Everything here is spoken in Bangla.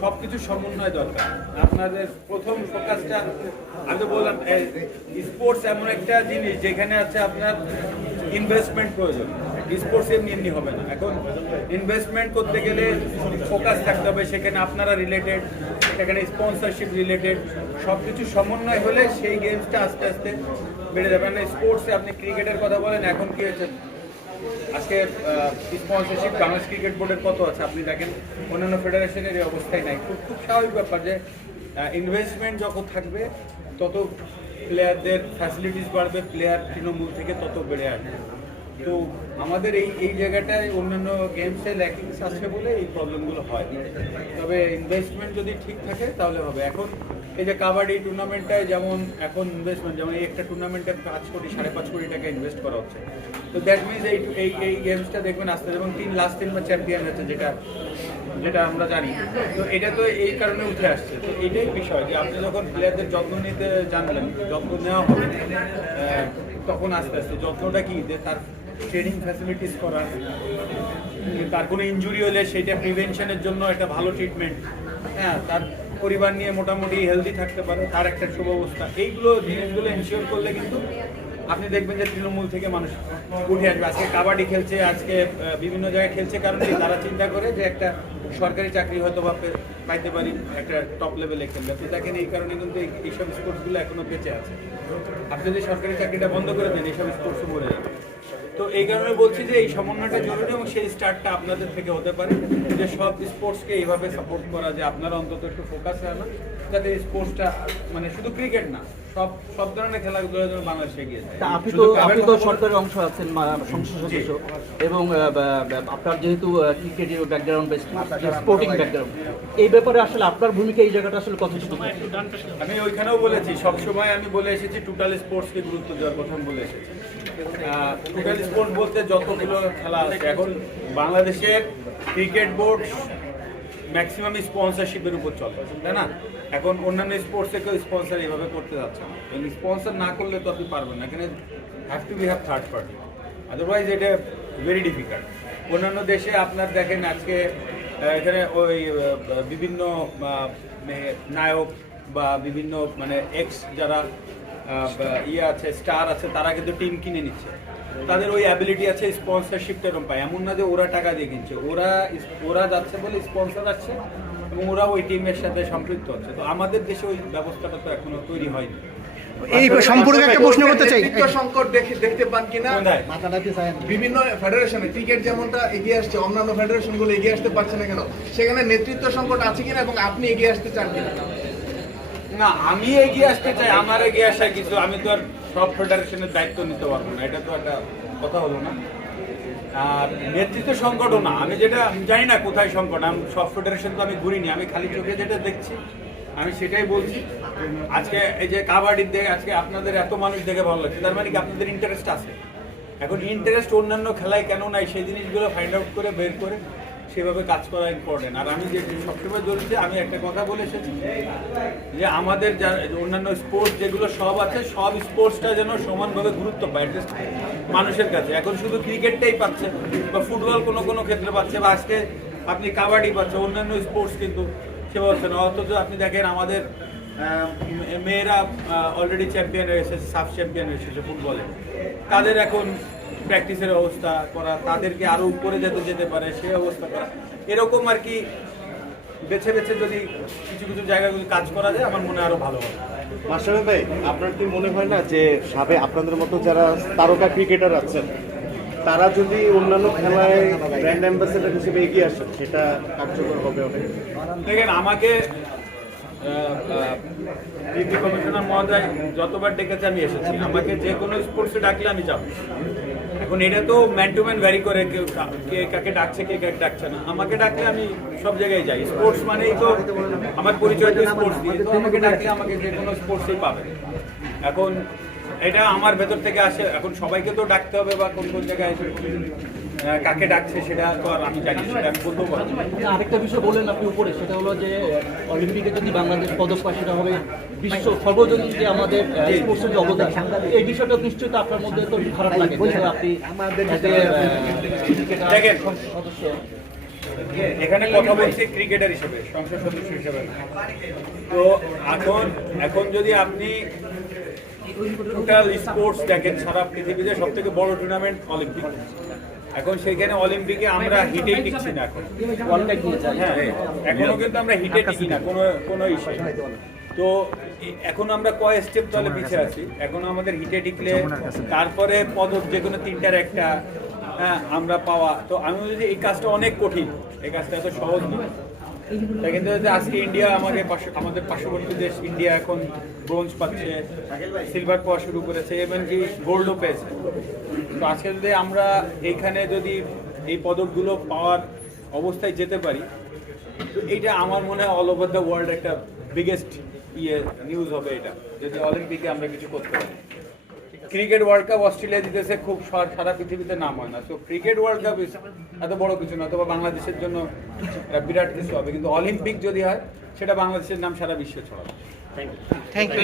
সব কিছু সমন্বয় দরকার। আপনাদের প্রথম ফোকাসটা আমি বললাম স্পোর্টস এমন একটা জিনিস যেখানে আছে আপনার ইনভেস্টমেন্ট প্রয়োজন। স্পোর্টস এমনি এমনি হবে না। এখন ইনভেস্টমেন্ট করতে গেলে ফোকাস থাকতে হবে, সেখানে আপনারা রিলেটেড সেখানে স্পন্সরশিপ রিলেটেড সব কিছু সমন্বয় হলে সেই গেমসটা আস্তে আস্তে বেড়ে যাবে। মানে স্পোর্টসে আপনি ক্রিকেটের কথা বলেন, এখন কি হয়েছে? আজকে স্পন্সরশিপ বাংলাদেশ ক্রিকেট বোর্ডের কত আছে? আপনি দেখেন, অন্যান্য ফেডারেশনের এই অবস্থায় নাই। খুব খুব স্বাভাবিক ব্যাপার যে ইনভেস্টমেন্ট যত থাকবে, তত প্লেয়ারদের ফ্যাসিলিটিস বাড়বে প্লেয়ার তৃণমূল থেকে তত বেড়ে আসবে। তো আমাদের এই এই জায়গাটায় অন্যান্য গেমসে ল্যাকিংস আছে বলে এই প্রবলেমগুলো হয়। তবে ইনভেস্টমেন্ট যদি ঠিক থাকে, তাহলে হবে। এখন এই যে কাবাডি টুর্নামেন্টটায় যেমন এখন ইনভেস্টমেন্ট যেমন এই একটা টুর্নামেন্টে পাঁচ কোটি, সাড়ে পাঁচ কোটি টাকা ইনভেস্ট করা হচ্ছে। তো দ্যাট মিনস এই এই এই গেমসটা দেখবেন আস্তে, যেমন তিন লাস্ট তিনবার চ্যাম্পিয়ন হচ্ছে যেটা যেটা আমরা জানি। তো এটা তো এই কারণে উঠে আসছে। তো এটাই বিষয় যে আপনি যখন প্লেয়ারদের যত্ন নিতে জানলেন, যত্ন নেওয়া হবে তখন আস্তে আস্তে যত্নটা কি? যে তার ট্রেনিং ফ্যাসিলিটিস করা তার কোনো ইনজুরি হলে সেটা প্রিভেনশনের জন্য একটা ভালো ট্রিটমেন্ট হ্যাঁ তার পরিবার নিয়ে মোটামুটি হেলদি থাকতে পারে, তার একটা সুব্যবস্থা এইগুলো জিনিসগুলো এনশিওর করলে কিন্তু আপনি দেখবেন যে তৃণমূল থেকে মানুষ উঠে আসবে। আজকে কাবাডি খেলছে, আজকে বিভিন্ন জায়গায় খেলছে, কারণ তারা চিন্তা করে যে একটা সরকারি চাকরি হয়তো বা পাইতে পারি, একটা টপ লেভেলে খেললে। আপনি দেখেন এই কারণে কিন্তু এই- এইসব স্পোর্টসগুলো এখনও বেঁচে আছে। আপনি যদি সরকারি চাকরিটা বন্ধ করে দেন, এইসব স্পোর্টসও মরে যাবে। তো এই কারণে বলছি যে এই সমন্বয়টা জরুরি এবং সেই স্টার্টটা আপনাদের থেকে হতে পারে যে সব স্পোর্টসকে এইভাবে সাপোর্ট করা যে আপনারা অন্তত একটু ফোকাস হয় না যাতে স্পোর্টসটা মানে শুধু ক্রিকেট না সব সব ধরনের খেলাগুলো যেন বাংলাদেশে এগিয়ে যায়। আপনি তো আপনি তো সরকারের অংশ আছেন সংসদ সদস্য। এবং আপনার যেহেতু ক্রিকেটের ব্যাকগ্রাউন্ড স্পোর্টিং ব্যাকগ্রাউন্ড এই ব্যাপারে আসলে আপনার ভূমিকা এই জায়গাটা আসলে কতটুকু? আমি ওইখানেও বলেছি সবসময় আমি বলে এসেছি টোটাল স্পোর্টসকে গুরুত্ব দেওয়ার কথা বলে এসেছি। টোটাল স্পোর্টস বলতে যতগুলো খেলা আছে এখন বাংলাদেশের ক্রিকেট বোর্ড ম্যাক্সিমাম স্পন্সরশিপের উপর চলে, তাই না? এখন অন্যান্য স্পোর্টসে কেউ স্পন্সর এইভাবে করতে যাচ্ছে না। স্পন্সর না করলে তো আপনি পারবেন না। এখানে have to be have third party otherwise এটা ভেরি ডিফিকাল্ট অন্যান্য দেশে আপনার দেখেন আজকে এখানে ওই বিভিন্ন নায়ক বা বিভিন্ন মানে এক্স যারা ইয়ে আছে স্টার আছে, তারা কিন্তু টিম কিনে নিচ্ছে। তাদের ওই অ্যাবিলিটি আছে স্পন্সরশিপটা এরকম পায়। এমন না যে ওরা টাকা দিয়ে কিনছে। ওরা ওরা যাচ্ছে বলে স্পন্সর আছে এবং ওরা ওই টিমের সাথে সম্পৃক্ত হচ্ছে। তো আমাদের দেশে ওই ব্যবস্থাটা তো এখনও তৈরি হয়নি। এই সম্পর্কে একটা প্রশ্ন করতে চাই। সংকট দেখে দেখতে পান কিনা? বিভিন্ন ফেডারেশনে ক্রিকেট যেমনটা এগিয়ে আসছে অন্যান্য ফেডারেশনগুলো এগিয়ে আসতে পারছে না কেন? সেখানে নেতৃত্ব সংকট আছে কিনা এবং আপনি এগিয়ে আসতে চান কিনা? না আমি এগিয়ে আসতে চাই আমার এগিয়ে আসায় কিছু আমি তো আর সব ফেডারেশনের দায়িত্ব নিতে পারব না, এটা তো একটা কথা হলো না। আর নেতৃত্ব সংকটও না, আমি যেটা জানি না কোথায় সংকট, আমি সব ফেডারেশন তো আমি ঘুরিনি, আমি খালি চোখে যেটা দেখছি, আমি সেটাই বলছি। আজকে এই যে কাবাডির দেখে, আজকে আপনাদের এত মানুষ দেখে ভালো লাগছে, তার মানে কি আপনাদের ইন্টারেস্ট আছে? এখন ইন্টারেস্ট অন্যান্য খেলায় কেন নাই, সেই জিনিসগুলো ফাইন্ড আউট করে, বের করে। সেভাবে কাজ করা ইম্পর্টেন্ট আর আমি যে সবসময় বলছি আমি একটা কথা বলে এসেছি যে আমাদের যা অন্যান্য স্পোর্টস যেগুলো সব আছে, সব স্পোর্টসটা যেন সমানভাবে গুরুত্ব পায় মানুষের কাছে। এখন শুধু ক্রিকেটটাই পাচ্ছে বা ফুটবল কোনো কোনো ক্ষেত্রে পাচ্ছে, বা আজকে আপনি কাবাডি পাচ্ছে অন্যান্য স্পোর্টস কিন্তু সে হচ্ছে না। অথচ আপনি দেখেন আমাদের মেয়েরা অলরেডি চ্যাম্পিয়ন হয়ে এসেছে সাব চ্যাম্পিয়ন হয়ে এসেছে ফুটবলে তাদের এখন প্র্যাকটিসের ব্যবস্থা করা তাদেরকে আরও উপরে যাতে যেতে পারে সেই ব্যবস্থা করা। এরকম আর কি বেছে বেছে যদি কিছু কিছু জায়গাগুলো কাজ করা যায় আমার মনে আরও ভালো হবে। মাস্টার ভাই আপনার কি মনে হয় না যে সাবে আপনাদের মতো যারা তারকা ক্রিকেটার আছেন তারা যদি অন্যান্য খেলায় ব্র্যান্ড অ্যাম্বাসেডার হিসেবে এগিয়ে আসেন সেটা কার্যকর হবে অনেক। দেখেন আমাকে ডিপি কমিশনার মহোদয় যতবার ডেকেছে আমি এসেছি। আমাকে যে কোনো স্পোর্টসে ডাকলে আমি যাব। এখন এটা তো ম্যান টু ম্যান ভ্যারি করে কেউ কে কাকে ডাকছে, কে কাকে ডাকছে না। আমাকে ডাকলে আমি সব জায়গায় যাই। স্পোর্টস মানেই তো আমার পরিচয় তো স্পোর্টস দিয়ে। তো আমাকে ডাকলে আমাকে যে কোনো স্পোর্টসেই পাবে। এখন এটা আমার ভেতর থেকে আসে। এখন সবাইকে তো ডাকতে হবে বা কোন কোন জায়গায়। কাকে ডাকছে সেটা তো আর আমি জানি না, সেটা আমি বলতেও পারব আরেকটা বিষয় বললেন আপনি উপরে সেটা হলো যে অলিম্পিকে যদি বাংলাদেশ পদক পায় সেটা হবে বিশ্ব সর্বজনীন যে আমাদের স্পোর্টসের যে অবদান এই বিষয়টা নিশ্চয়ই তো আপনার মধ্যে তো খারাপ লাগে আপনি দেখেন। সদস্য। এখানে কথা বলছি ক্রিকেটার হিসেবে সংসদ সদস্য হিসেবে। তো এখন এখন যদি আপনি টোটাল স্পোর্টস দেখেন সারা পৃথিবীতে সব থেকে বড় টুর্নামেন্ট অলিম্পিক এখন সেখানে অলিম্পিকে আমরা হিটে টিকছি না এখন। নিয়ে হ্যাঁ এখনও কিন্তু আমরা হিটে টিকি না কোনো কোনো ইস্যু তো এখন আমরা কয় স্টেপ তলে পিছিয়ে আছি? এখনও আমাদের হিটে টিকলে তারপরে পদক যে কোনো তিনটার একটা হ্যাঁ আমরা পাওয়া। তো আমি বলছি এই কাজটা অনেক কঠিন। এই কাজটা এত সহজ না। কিন্তু আজকে ইন্ডিয়া পার্শ্ব আমাদের পার্শ্ববর্তী দেশ ইন্ডিয়া এখন ব্রোঞ্জ পাচ্ছে সিলভার পাওয়া শুরু করেছে এবং কি গোল্ডও পেয়েছে। তো আজকে যদি আমরা এইখানে যদি এই পদকগুলো পাওয়ার অবস্থায় যেতে পারি, তো এইটা আমার মনে হয় অল ওভার দ্য ওয়ার্ল্ড একটা বিগেস্ট ইয়ে নিউজ হবে এটা, যদি অলিম্পিকে আমরা কিছু করতে পারি। ক্রিকেট ওয়ার্ল্ড কাপ অস্ট্রেলিয়া জিতেছে, খুব সার- পৃথিবীতে নাম হয় না। তো ক্রিকেট ওয়ার্ল্ড কাপ এত বড় কিছু না, অথবা বাংলাদেশের জন্য বিরাট কিছু হবে। কিন্তু অলিম্পিক যদি হয়, সেটা বাংলাদেশের নাম সারা বিশ্বে ছড়াবে। Thank you